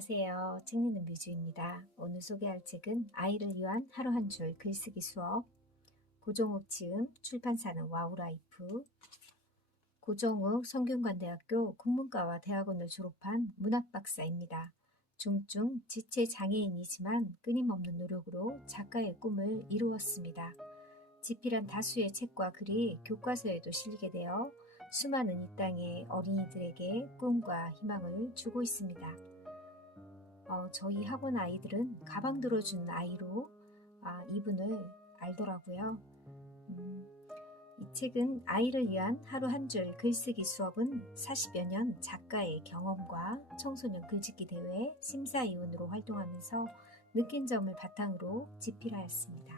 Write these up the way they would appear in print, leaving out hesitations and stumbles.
안녕하세요. 책 읽는 뮤즈입니다. 오늘 소개할 책은 아이를 위한 하루 한 줄 글쓰기 수업, 고종욱 지음, 출판사는 와우라이프. 고종욱 성균관대학교 국문과와 대학원을 졸업한 문학박사입니다. 중증 지체 장애인이지만 끊임없는 노력으로 작가의 꿈을 이루었습니다. 집필한 다수의 책과 글이 교과서에도 실리게 되어 수많은 이 땅의 어린이들에게 꿈과 희망을 주고 있습니다. 저희 학원 아이들은 가방 들어준 아이로 이분을 알더라고요. 이 책은 아이를 위한 하루 한 줄 글쓰기 수업은 40여 년 작가의 경험과 청소년 글짓기 대회 심사위원으로 활동하면서 느낀 점을 바탕으로 집필하였습니다.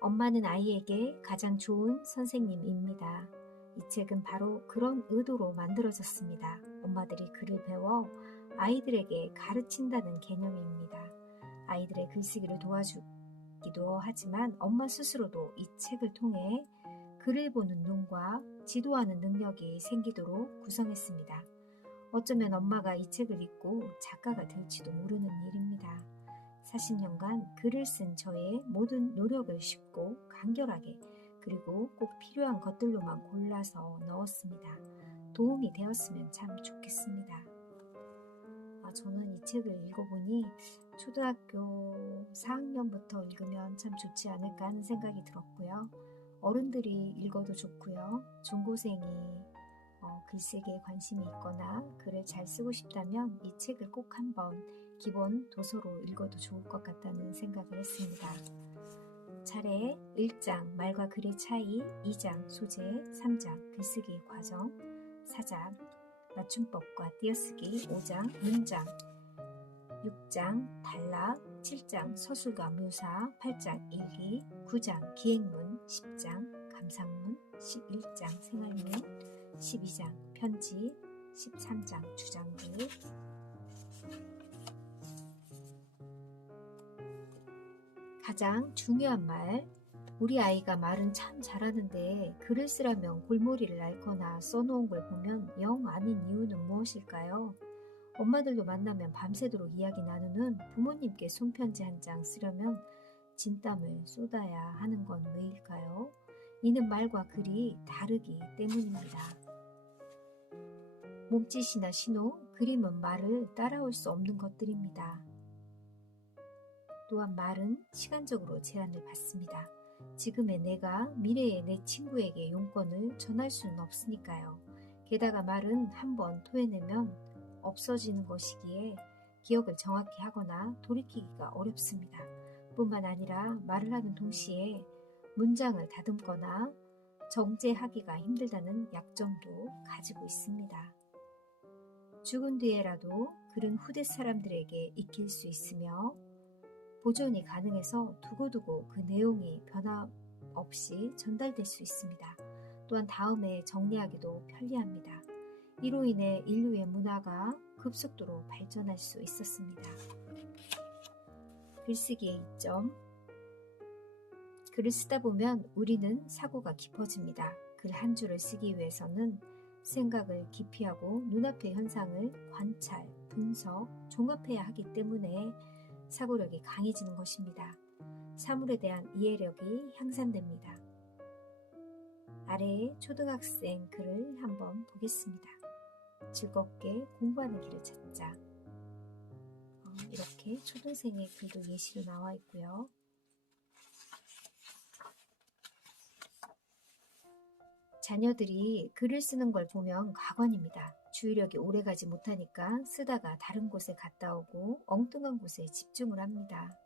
엄마는 아이에게 가장 좋은 선생님입니다. 이 책은 바로 그런 의도로 만들어졌습니다. 엄마들이 글을 배워 아이들에게 가르친다는 개념입니다. 아이들의 글쓰기를 도와주기도 하지만 엄마 스스로도 이 책을 통해 글을 보는 눈과 지도하는 능력이 생기도록 구성했습니다. 어쩌면 엄마가 이 책을 읽고 작가가 될지도 모르는 일입니다. 40년간 글을 쓴 저의 모든 노력을 쉽고 간결하게 그리고 꼭 필요한 것들로만 골라서 넣었습니다. 도움이 되었으면 참 좋겠습니다. 저는 이 책을 읽어보니 초등학교 4학년부터 읽으면 참 좋지 않을까 하는 생각이 들었고요. 어른들이 읽어도 좋고요. 중고생이 글쓰기에 관심이 있거나 글을 잘 쓰고 싶다면 이 책을 꼭 한번 기본 도서로 읽어도 좋을 것 같다는 생각을 했습니다. 차례 1장 말과 글의 차이, 2장 소재, 3장 글쓰기 과정, 4장 맞춤법과 띄어쓰기, 5장 문장, 6장 단락, 7장 서술과 묘사, 8장 일기, 9장 기행문, 10장 감상문, 11장 생활문, 12장 편지, 13장 주장글. 가장 중요한 말, 우리 아이가 말은 참 잘하는데 글을 쓰라면 골머리를 앓거나 써놓은 걸 보면 영 아닌 이유는 무엇일까요? 엄마들도 만나면 밤새도록 이야기 나누는 부모님께 손편지 한 장 쓰려면 진땀을 쏟아야 하는 건 왜일까요? 이는 말과 글이 다르기 때문입니다. 몸짓이나 신호, 그림은 말을 따라올 수 없는 것들입니다. 또한 말은 시간적으로 제한을 받습니다. 지금의 내가 미래의 내 친구에게 용건을 전할 수는 없으니까요. 게다가 말은 한번 토해내면 없어지는 것이기에 기억을 정확히 하거나 돌이키기가 어렵습니다. 뿐만 아니라 말을 하는 동시에 문장을 다듬거나 정제하기가 힘들다는 약점도 가지고 있습니다. 죽은 뒤에라도 글은 후대 사람들에게 익힐 수 있으며 보존이 가능해서 두고두고 그 내용이 변함없이 전달될 수 있습니다. 또한 다음에 정리하기도 편리합니다. 이로 인해 인류의 문화가 급속도로 발전할 수 있었습니다. 글쓰기의 이점. 글을 쓰다 보면 우리는 사고가 깊어집니다. 글 한 줄을 쓰기 위해서는 생각을 깊이 하고 눈앞의 현상을 관찰, 분석, 종합해야 하기 때문에 사고력이 강해지는 것입니다. 사물에 대한 이해력이 향상됩니다. 아래에 초등학생 글을 한번 보겠습니다. 즐겁게 공부하는 길을 찾자. 이렇게 초등생의 글도 예시로 나와 있고요. 자녀들이 글을 쓰는 걸 보면 가관입니다. 주의력이 오래가지 못하니까 쓰다가 다른 곳에 갔다 오고 엉뚱한 곳에 집중을 합니다.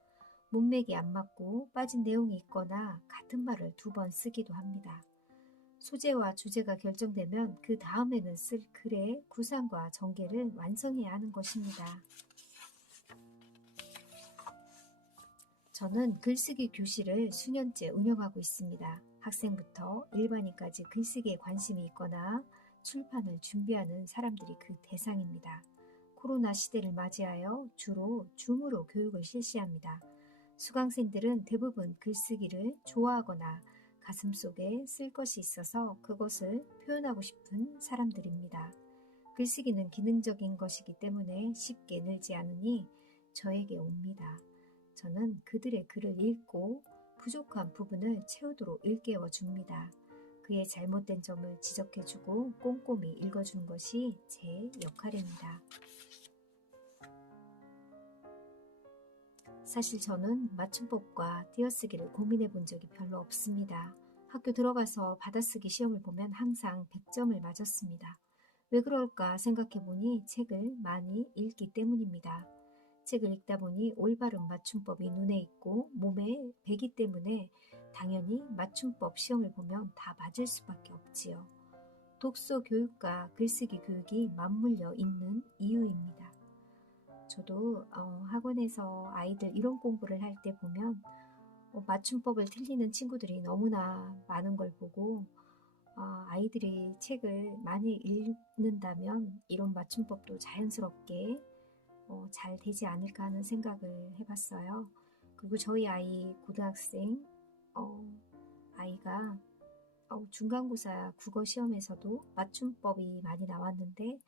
문맥이 안 맞고 빠진 내용이 있거나 같은 말을 2번 쓰기도 합니다. 소재와 주제가 결정되면 그 다음에는 쓸 글의 구상과 전개를 완성해야 하는 것입니다. 저는 글쓰기 교실을 수년째 운영하고 있습니다. 학생부터 일반인까지 글쓰기에 관심이 있거나 출판을 준비하는 사람들이 그 대상입니다. 코로나 시대를 맞이하여 주로 줌으로 교육을 실시합니다. 수강생들은 대부분 글쓰기를 좋아하거나 가슴속에 쓸 것이 있어서 그것을 표현하고 싶은 사람들입니다. 글쓰기는 기능적인 것이기 때문에 쉽게 늘지 않으니 저에게 옵니다. 저는 그들의 글을 읽고 부족한 부분을 채우도록 일깨워 줍니다. 그의 잘못된 점을 지적해주고 꼼꼼히 읽어주는 것이 제 역할입니다. 사실 저는 맞춤법과 띄어쓰기를 고민해 본 적이 별로 없습니다. 학교 들어가서 받아쓰기 시험을 보면 항상 100점을 맞았습니다. 왜 그럴까 생각해 보니 책을 많이 읽기 때문입니다. 책을 읽다 보니 올바른 맞춤법이 눈에 있고 몸에 배기 때문에 당연히 맞춤법 시험을 보면 다 맞을 수밖에 없지요. 독서 교육과 글쓰기 교육이 맞물려 있는 이유입니다. 저도 학원에서 아이들 이론 공부를 할 때 보면 맞춤법을 틀리는 친구들이 너무나 많은 걸 보고 아이들이 책을 많이 읽는다면 이런 맞춤법도 자연스럽게 잘 되지 않을까 하는 생각을 해봤어요. 그리고 저희 아이 고등학생 아이가 중간고사 국어 시험에서도 맞춤법이 많이 나왔는데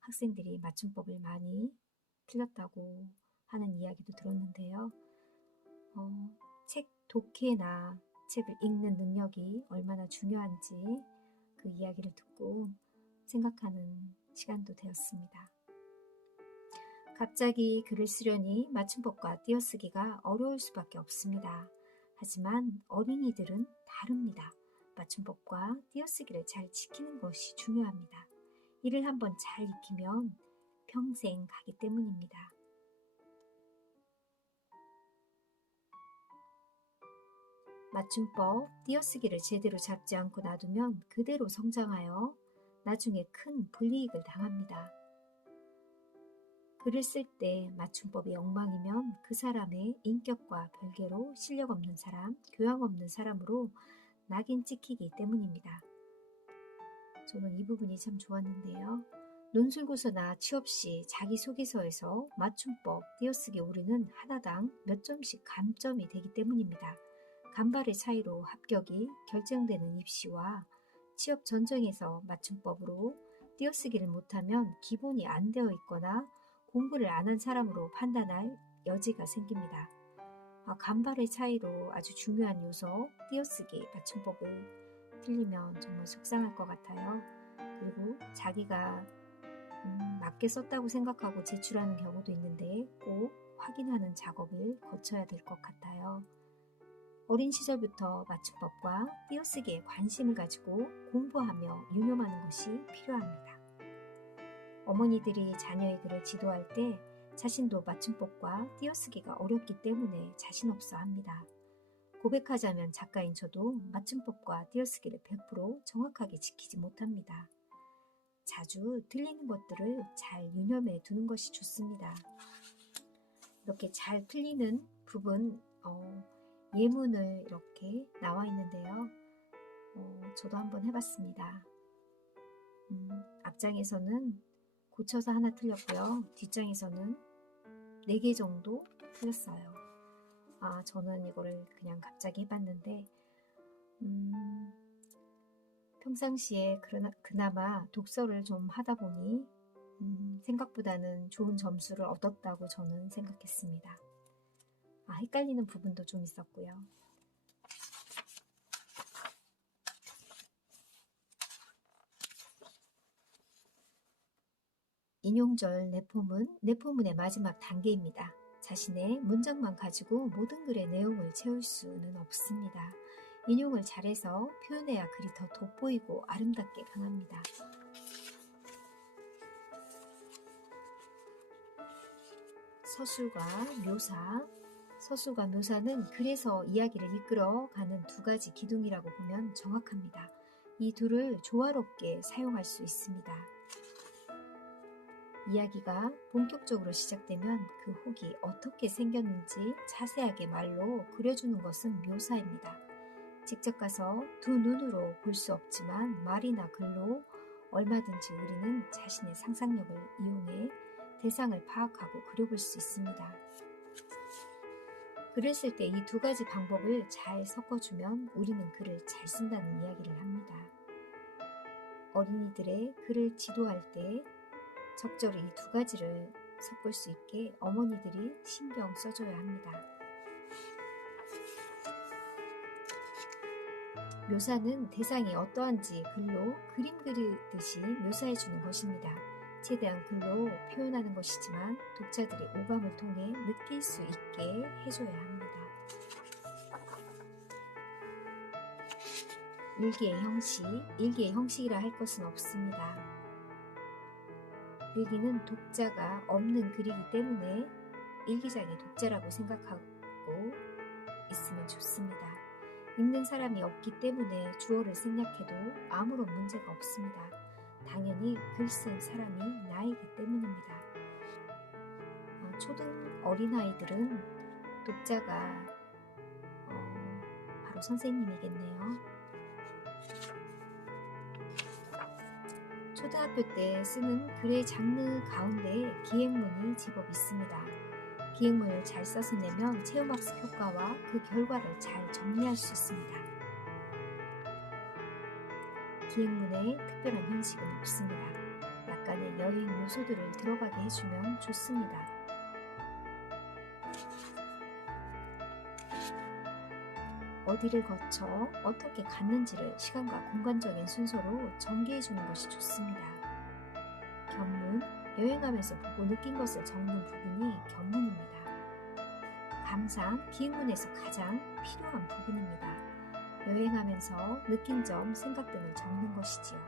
학생들이 맞춤법을 많이 틀렸다고 하는 이야기도 들었는데요. 책 독해나 책을 읽는 능력이 얼마나 중요한지 그 이야기를 듣고 생각하는 시간도 되었습니다. 갑자기 글을 쓰려니 맞춤법과 띄어쓰기가 어려울 수밖에 없습니다. 하지만 어린이들은 다릅니다. 맞춤법과 띄어쓰기를 잘 지키는 것이 중요합니다. 이를 한번 잘 익히면 평생 가기 때문입니다. 맞춤법, 띄어쓰기를 제대로 잡지 않고 놔두면 그대로 성장하여 나중에 큰 불이익을 당합니다. 글을 쓸 때 맞춤법이 엉망이면 그 사람의 인격과 별개로 실력 없는 사람, 교양 없는 사람으로 낙인 찍히기 때문입니다. 저는 이 부분이 참 좋았는데요. 논술고사나 취업시 자기소개서에서 맞춤법, 띄어쓰기 오류는 하나당 몇 점씩 감점이 되기 때문입니다. 간발의 차이로 합격이 결정되는 입시와 취업 전형에서 맞춤법으로 띄어쓰기를 못하면 기본이 안 되어 있거나 공부를 안 한 사람으로 판단할 여지가 생깁니다. 간발의 차이로 아주 중요한 요소, 띄어쓰기, 맞춤법을 틀리면 정말 속상할 것 같아요. 그리고 자기가 맞게 썼다고 생각하고 제출하는 경우도 있는데 꼭 확인하는 작업을 거쳐야 될 것 같아요. 어린 시절부터 맞춤법과 띄어쓰기에 관심을 가지고 공부하며 유념하는 것이 필요합니다. 어머니들이 자녀의 글을 지도할 때 자신도 맞춤법과 띄어쓰기가 어렵기 때문에 자신 없어 합니다. 고백하자면 작가인 저도 맞춤법과 띄어쓰기를 100% 정확하게 지키지 못합니다. 자주 틀리는 것들을 잘 유념해 두는 것이 좋습니다. 이렇게 잘 틀리는 부분 예문을 이렇게 나와 있는데요. 저도 한번 해봤습니다. 앞장에서는 고쳐서 하나 틀렸고요. 뒷장에서는 4개 정도 틀렸어요. 저는 이거를 그냥 갑자기 해봤는데 평상시에 그나마 독서를 좀 하다 보니 생각보다는 좋은 점수를 얻었다고 저는 생각했습니다. 헷갈리는 부분도 좀 있었고요. 인용절 내포문의 마지막 단계입니다. 자신의 문장만 가지고 모든 글의 내용을 채울 수는 없습니다. 인용을 잘해서 표현해야 글이 더 돋보이고 아름답게 강합니다. 서술과 묘사. 서술과 묘사는 글에서 이야기를 이끌어가는 두 가지 기둥이라고 보면 정확합니다. 이 둘을 조화롭게 사용할 수 있습니다. 이야기가 본격적으로 시작되면 그 혹이 어떻게 생겼는지 자세하게 말로 그려주는 것은 묘사입니다. 직접 가서 두 눈으로 볼 수 없지만 말이나 글로 얼마든지 우리는 자신의 상상력을 이용해 대상을 파악하고 그려볼 수 있습니다. 글을 쓸 때 이 두 가지 방법을 잘 섞어주면 우리는 글을 잘 쓴다는 이야기를 합니다. 어린이들의 글을 지도할 때 적절히 이 두 가지를 섞을 수 있게 어머니들이 신경 써줘야 합니다. 묘사는 대상이 어떠한지 글로 그림 그리듯이 묘사해주는 것입니다. 최대한 글로 표현하는 것이지만 독자들이 오감을 통해 느낄 수 있게 해줘야 합니다. 일기의 형식이라 할 것은 없습니다. 일기는 독자가 없는 글이기 때문에 일기장의 독자라고 생각하고 있으면 좋습니다. 읽는 사람이 없기 때문에 주어를 생략해도 아무런 문제가 없습니다. 당연히 글 쓴 사람이 나이기 때문입니다. 초등 어린아이들은 독자가 바로 선생님이겠네요. 초등학교 때 쓰는 글의 장르 가운데 기행문이 제법 있습니다. 기행문을 잘 써서 내면 체험학습 효과와 그 결과를 잘 정리할 수 있습니다. 기행문에 특별한 형식은 없습니다. 약간의 여행 요소들을 들어가게 해주면 좋습니다. 어디를 거쳐 어떻게 갔는지를 시간과 공간적인 순서로 전개해주는 것이 좋습니다. 견문, 여행하면서 보고 느낀 것을 적는 부분이 견문입니다. 감상, 기행문에서 가장 필요한 부분입니다. 여행하면서 느낀 점, 생각 등을 적는 것이지요.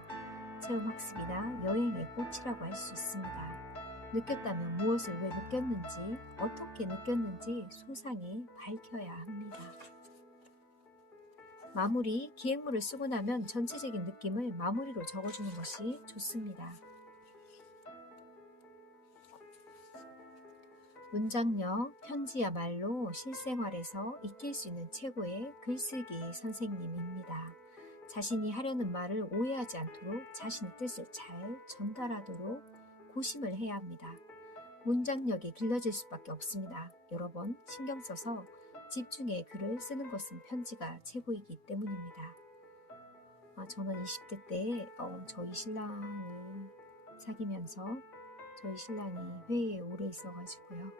체험학습이나 여행의 꽃이라고 할 수 있습니다. 느꼈다면 무엇을 왜 느꼈는지, 어떻게 느꼈는지 소상히 밝혀야 합니다. 마무리, 기행문을 쓰고 나면 전체적인 느낌을 마무리로 적어주는 것이 좋습니다. 문장력, 편지야말로 실생활에서 익힐 수 있는 최고의 글쓰기 선생님입니다. 자신이 하려는 말을 오해하지 않도록 자신의 뜻을 잘 전달하도록 고심을 해야 합니다. 문장력이 길러질 수밖에 없습니다. 여러 번 신경 써서 집중해 글을 쓰는 것은 편지가 최고이기 때문입니다. 저는 20대 때 저희 신랑을 사귀면서 저희 신랑이 회의에 오래 있어가지고요.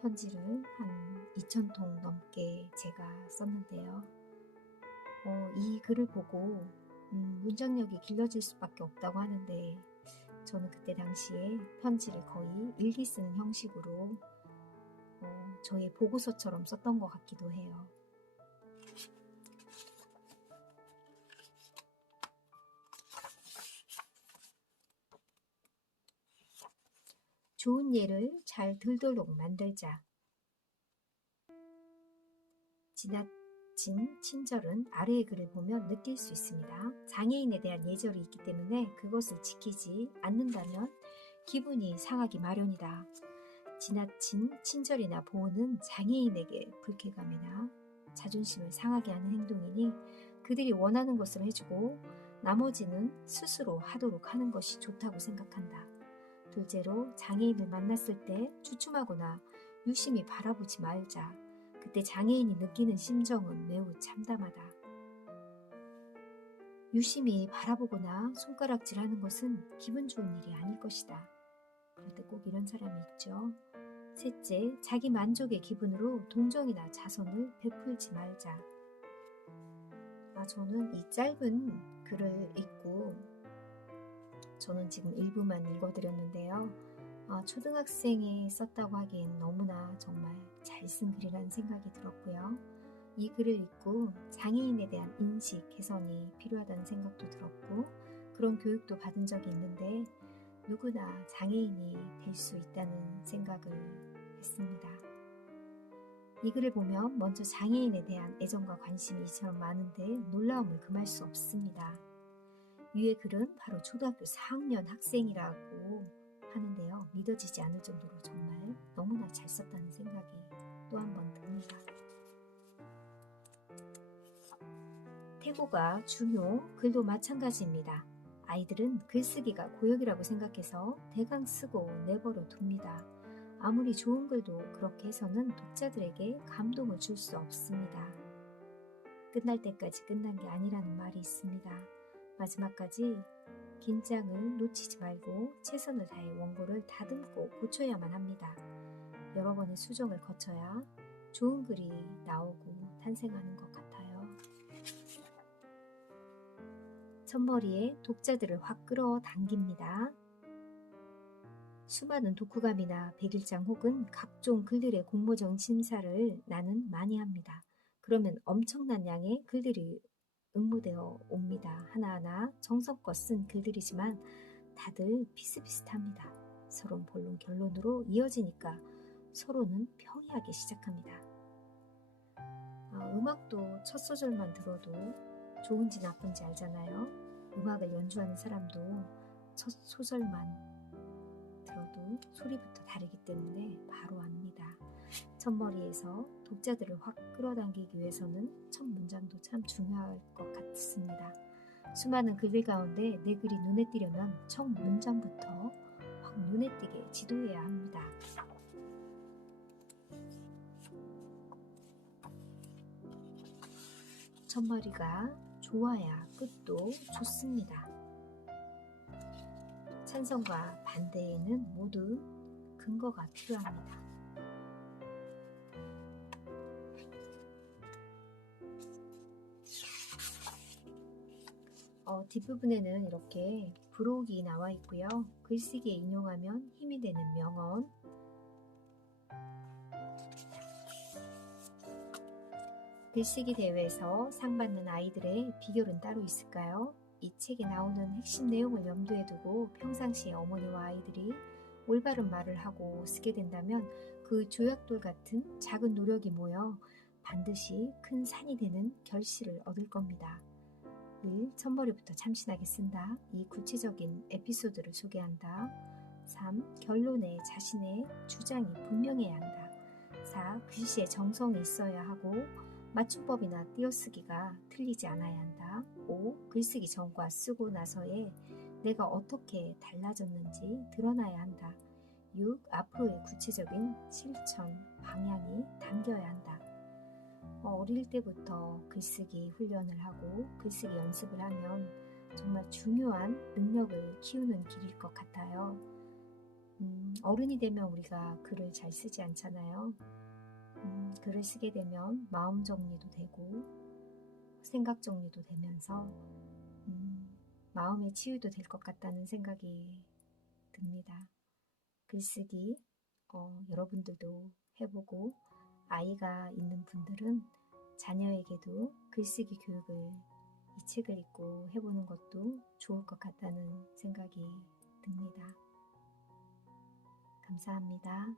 편지를 한 2,000통 넘게 제가 썼는데요. 이 글을 보고 문장력이 길러질 수밖에 없다고 하는데 저는 그때 당시에 편지를 거의 일기 쓰는 형식으로 저의 보고서처럼 썼던 것 같기도 해요. 좋은 예를 잘 들도록 만들자. 지나친 친절은 아래의 글을 보면 느낄 수 있습니다. 장애인에 대한 예절이 있기 때문에 그것을 지키지 않는다면 기분이 상하기 마련이다. 지나친 친절이나 보호는 장애인에게 불쾌감이나 자존심을 상하게 하는 행동이니 그들이 원하는 것을 해주고 나머지는 스스로 하도록 하는 것이 좋다고 생각한다. 둘째로 장애인을 만났을 때 주춤하거나 유심히 바라보지 말자. 그때 장애인이 느끼는 심정은 매우 참담하다. 유심히 바라보거나 손가락질하는 것은 기분 좋은 일이 아닐 것이다. 그럴 때 꼭 이런 사람이 있죠. 셋째, 자기 만족의 기분으로 동정이나 자선을 베풀지 말자. 저는 이 짧은 글을 읽고 저는 지금 일부만 읽어드렸는데요. 초등학생이 썼다고 하기엔 너무나 정말 잘 쓴 글이라는 생각이 들었고요. 이 글을 읽고 장애인에 대한 인식 개선이 필요하다는 생각도 들었고 그런 교육도 받은 적이 있는데 누구나 장애인이 될 수 있다는 생각을 했습니다. 이 글을 보면 먼저 장애인에 대한 애정과 관심이 이처럼 많은데 놀라움을 금할 수 없습니다. 위의 글은 바로 초등학교 4학년 학생이라고 하는데요. 믿어지지 않을 정도로 정말 너무나 잘 썼다는 생각이 또 한 번 듭니다. 태고가 중요, 글도 마찬가지입니다. 아이들은 글쓰기가 고역이라고 생각해서 대강 쓰고 내버려 둡니다. 아무리 좋은 글도 그렇게 해서는 독자들에게 감동을 줄 수 없습니다. 끝날 때까지 끝난 게 아니라는 말이 있습니다. 마지막까지 긴장을 놓치지 말고 최선을 다해 원고를 다듬고 고쳐야만 합니다. 여러 번의 수정을 거쳐야 좋은 글이 나오고 탄생하는 것 같아요. 첫머리에 독자들을 확 끌어당깁니다. 수많은 독후감이나 백일장 혹은 각종 글들의 공모전 심사를 나는 많이 합니다. 그러면 엄청난 양의 글들이 응모되어 옵니다. 하나하나 정성껏 쓴 글들이지만 다들 비슷비슷합니다. 서론, 본론, 결론으로 이어지니까 서로는 평이하기 시작합니다. 음악도 첫 소절만 들어도 좋은지 나쁜지 알잖아요. 음악을 연주하는 사람도 첫 소절만 들어도 소리부터 다르기 때문에 바로 압니다. 첫머리에서 독자들을 확 끌어당기기 위해서는 첫 문장도 참 중요할 것 같습니다. 수많은 글들 가운데 내 글이 눈에 띄려면 첫 문장부터 확 눈에 띄게 지도해야 합니다. 첫머리가 좋아야 끝도 좋습니다. 찬성과 반대에는 모두 근거가 필요합니다. 뒷부분에는 이렇게 부록이 나와 있고요. 글쓰기에 인용하면 힘이 되는 명언, 글쓰기 대회에서 상 받는 아이들의 비결은 따로 있을까요? 이 책에 나오는 핵심 내용을 염두에 두고 평상시에 어머니와 아이들이 올바른 말을 하고 쓰게 된다면 그 조약돌 같은 작은 노력이 모여 반드시 큰 산이 되는 결실을 얻을 겁니다. 1. 첫머리부터 참신하게 쓴다. 2. 구체적인 에피소드를 소개한다. 3. 결론에 자신의 주장이 분명해야 한다. 4. 글씨에 정성이 있어야 하고 맞춤법이나 띄어쓰기가 틀리지 않아야 한다. 5. 글쓰기 전과 쓰고 나서의 내가 어떻게 달라졌는지 드러나야 한다. 6. 앞으로의 구체적인 실천, 방향이 담겨야 한다. 어릴 때부터 글쓰기 훈련을 하고 글쓰기 연습을 하면 정말 중요한 능력을 키우는 길일 것 같아요. 어른이 되면 우리가 글을 잘 쓰지 않잖아요. 글을 쓰게 되면 마음 정리도 되고 생각 정리도 되면서 마음의 치유도 될 것 같다는 생각이 듭니다. 글쓰기 여러분들도 해보고 아이가 있는 분들은 자녀에게도 글쓰기 교육을 이 책을 읽고 해보는 것도 좋을 것 같다는 생각이 듭니다. 감사합니다.